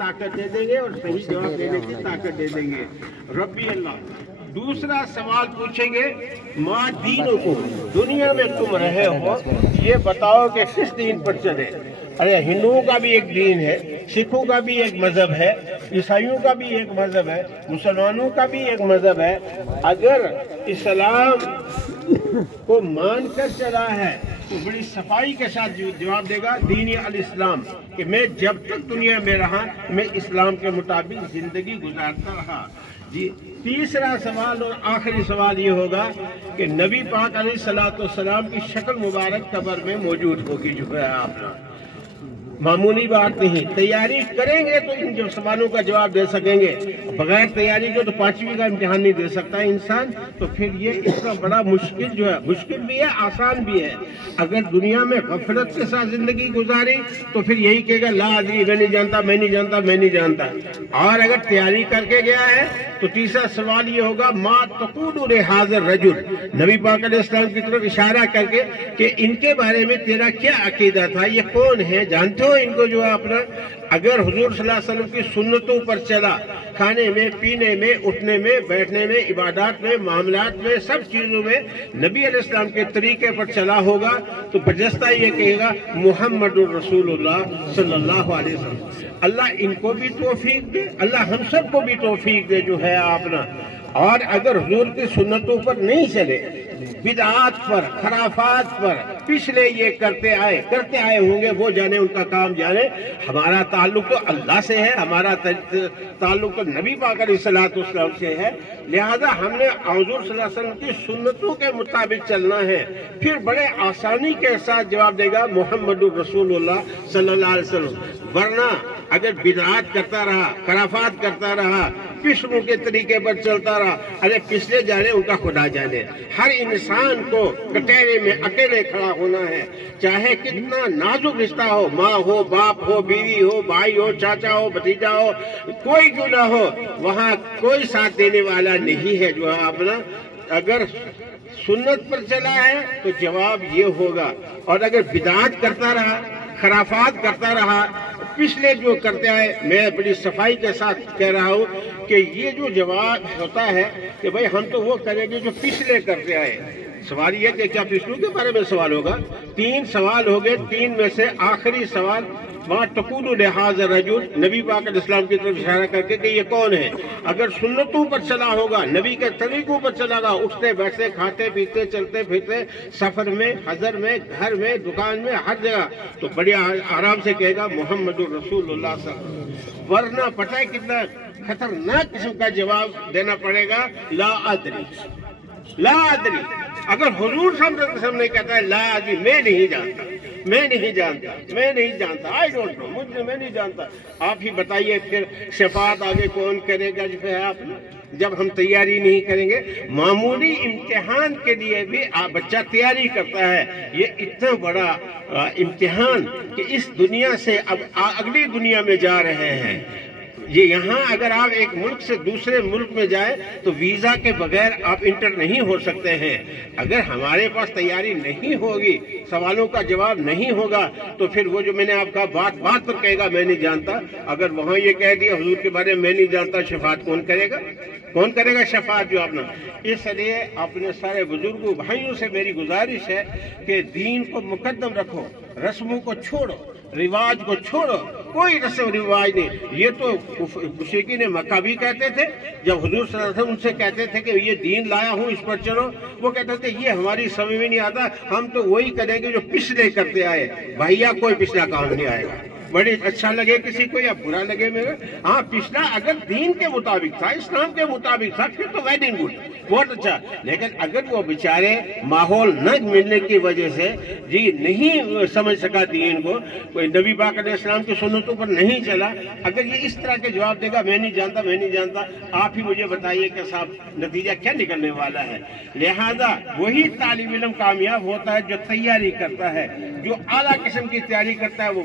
طاقت دے دیں گے اور صحیح جواب دینے کی طاقت دے دیں گے ربی اللہ۔ دوسرا سوال پوچھیں گے ما دینکم، دنیا میں تم رہے ہو یہ بتاؤ کہ کس دین پر چلے؟ ارے ہندوؤں کا بھی ایک دین ہے، سکھوں کا بھی ایک مذہب ہے، عیسائیوں کا بھی ایک مذہب ہے، مسلمانوں کا بھی ایک مذہب ہے۔ اگر اسلام کو مان کر چلا ہے تو بڑی صفائی کے ساتھ جواب دے گا دین الاسلام، کہ میں جب تک دنیا میں رہا میں اسلام کے مطابق زندگی گزارتا رہا۔ جی تیسرا سوال اور آخری سوال یہ ہوگا کہ نبی پاک علیہ الصلوۃ والسلام کی شکل مبارک قبر میں موجود ہوگی جو ہے آپ معمولی بات نہیں۔ تیاری کریں گے تو ان سوالوں کا جواب دے سکیں گے، بغیر تیاری کے تو 5ویں کا امتحان نہیں دے سکتا انسان۔ تو پھر یہ اتنا بڑا مشکل جو ہے، مشکل بھی ہے آسان بھی ہے۔ اگر دنیا میں غفلت کے ساتھ زندگی گزاری تو پھر یہی کہے گا لا ادری، میں نہیں جانتا میں نہیں جانتا میں نہیں جانتا۔ اور اگر تیاری کر کے گیا ہے تو تیسرا سوال یہ ہوگا ما تقول لہذا الرجل، نبی پاک علیہ السلام کی طرف اشارہ کر کے کہ ان کے بارے میں تیرا کیا عقیدہ تھا، یہ کون ہے، جانتے ہو ان کو جو ہے اپنا؟ اگر حضور صلی اللہ علیہ وسلم کی سنتوں پر چلا، کھانے میں پینے میں اٹھنے میں بیٹھنے میں عبادات میں معاملات میں سب چیزوں میں نبی علیہ السلام کے طریقے پر چلا ہوگا تو برجستہ یہ کہے گا محمد الرسول اللہ صلی اللہ علیہ وسلم۔ اللہ ان کو بھی توفیق دے، اللہ ہم سب کو بھی توفیق دے جو ہے اپنا۔ اور اگر حضور کی سنتوں پر نہیں چلے، بدعات پر خرافات پر پچھلے یہ کرتے آئے ہوں گے، وہ جانے ان کا کام جانے۔ ہمارا تعلق تو اللہ سے ہے، ہمارا تعلق تو نبی پاک علیہ الصلوۃ والسلام سے ہے، لہذا ہم نے حضور صلی اللہ علیہ وسلم کی سنتوں کے مطابق چلنا ہے۔ پھر بڑے آسانی کے ساتھ جواب دے گا محمد الرسول اللہ صلی اللہ علیہ وسلم۔ ورنہ اگر بدعات کرتا رہا، خرافات کرتا رہا، پچھلوں کے طریقے پر چلتا رہا، ارے پچھلے جانے ان کا خدا جانے۔ ہر انسان کو کٹہرے میں اکیلے کھڑا ہونا ہے، چاہے کتنا نازک رشتہ ہو، ماں ہو، باپ ہو، بیوی ہو، بھائی ہو، چاچا ہو، بھتیجا ہو، کوئی کیوں نہ ہو، وہاں کوئی ساتھ دینے والا نہیں ہے جو ہے اپنا۔ اگر سنت پر چلا ہے تو جواب یہ ہوگا، اور اگر بدعات کرتا رہا، خرافات کرتا رہا، پچھلے جو کرتے آئے، میں بڑی صفائی کے ساتھ کہہ رہا ہوں کہ یہ جو جواب ہوتا ہے کہ بھئی ہم تو وہ کریں گے جو پچھلے کرتے آئے۔ سوال یہ کہ کیا پچھلوں کے بارے میں سوال ہوگا؟ 3 سوال ہو گئے، 3 میں سے آخری سوال ما تقول لہذا الرجل، نبی پاک علیہ السلام کی طرف اشارہ کر کے کہ یہ کون ہے؟ اگر سنتوں پر چلا ہوگا، نبی کے طریقوں پر چلا گا، اٹھتے بیٹھتے کھاتے پیتے چلتے پھرتے، سفر میں حضر میں گھر میں دکان میں ہر جگہ، تو بڑے آرام سے کہے گا محمد الرسول اللہ صلی اللہ علیہ وسلم۔ ورنہ پتہ ہے کتنا خطرناک قسم کا جواب دینا پڑے گا لا ادری، لا ادری۔ اگر حضور صلی اللہ علیہ وسلم نے کہتا ہے لا ادری، میں نہیں جانتا میں نہیں جانتا میں نہیں جانتا، آئی ڈونٹ نو، مجھے میں نہیں جانتا، آپ ہی بتائیے پھر شفاعت آگے کون کرے گا جو ہے آپ؟ جب ہم تیاری نہیں کریں گے، معمولی امتحان کے لیے بھی بچہ تیاری کرتا ہے، یہ اتنا بڑا امتحان کہ اس دنیا سے اب اگلی دنیا میں جا رہے ہیں۔ یہ یہاں اگر آپ ایک ملک سے دوسرے ملک میں جائیں تو ویزا کے بغیر آپ انٹر نہیں ہو سکتے ہیں۔ اگر ہمارے پاس تیاری نہیں ہوگی، سوالوں کا جواب نہیں ہوگا، تو پھر وہ جو میں نے آپ کا بات پر کہے گا میں نہیں جانتا، اگر وہاں یہ کہہ دیا حضور کے بارے میں میں نہیں جانتا، شفاعت کون کرے گا؟ کون کرے گا شفاعت جو اپنا؟ اس لیے اپنے سارے بزرگوں بھائیوں سے میری گزارش ہے کہ دین کو مقدم رکھو، رسموں کو چھوڑو، رواج کو چھوڑو، کوئی رسم رواج نہیں۔ یہ تو مشرکین مکہ بھی کہتے تھے، جب حضور صلی اللہ علیہ وسلم ان سے کہتے تھے کہ یہ دین لایا ہوں اس پر چلو، وہ کہتے تھے یہ ہماری سمجھ میں نہیں آتا، ہم تو وہی کریں گے جو پچھلے کرتے آئے۔ بھیا کوئی پچھلا کام نہیں آئے گا، بڑی اچھا لگے کسی کو یا برا لگے میرے، ہاں پچھلا اگر دین کے مطابق تھا، اسلام کے مطابق تھا، پھر تو ویری گڈ، بہت اچھا۔ لیکن اگر وہ بیچارے ماحول نہ ملنے کی وجہ سے جی نہیں سمجھ سکا دین کو، کوئی نبی پاک علیہ السلام کی سنتوں پر نہیں چلا، اگر یہ اس طرح کے جواب دے گا میں نہیں جانتا میں نہیں جانتا، آپ ہی مجھے بتائیے کہ صاحب نتیجہ کیا نکلنے والا ہے۔ لہذا وہی طالب علم کامیاب ہوتا ہے جو تیاری کرتا ہے، جو اعلیٰ قسم کی تیاری کرتا ہے، وہ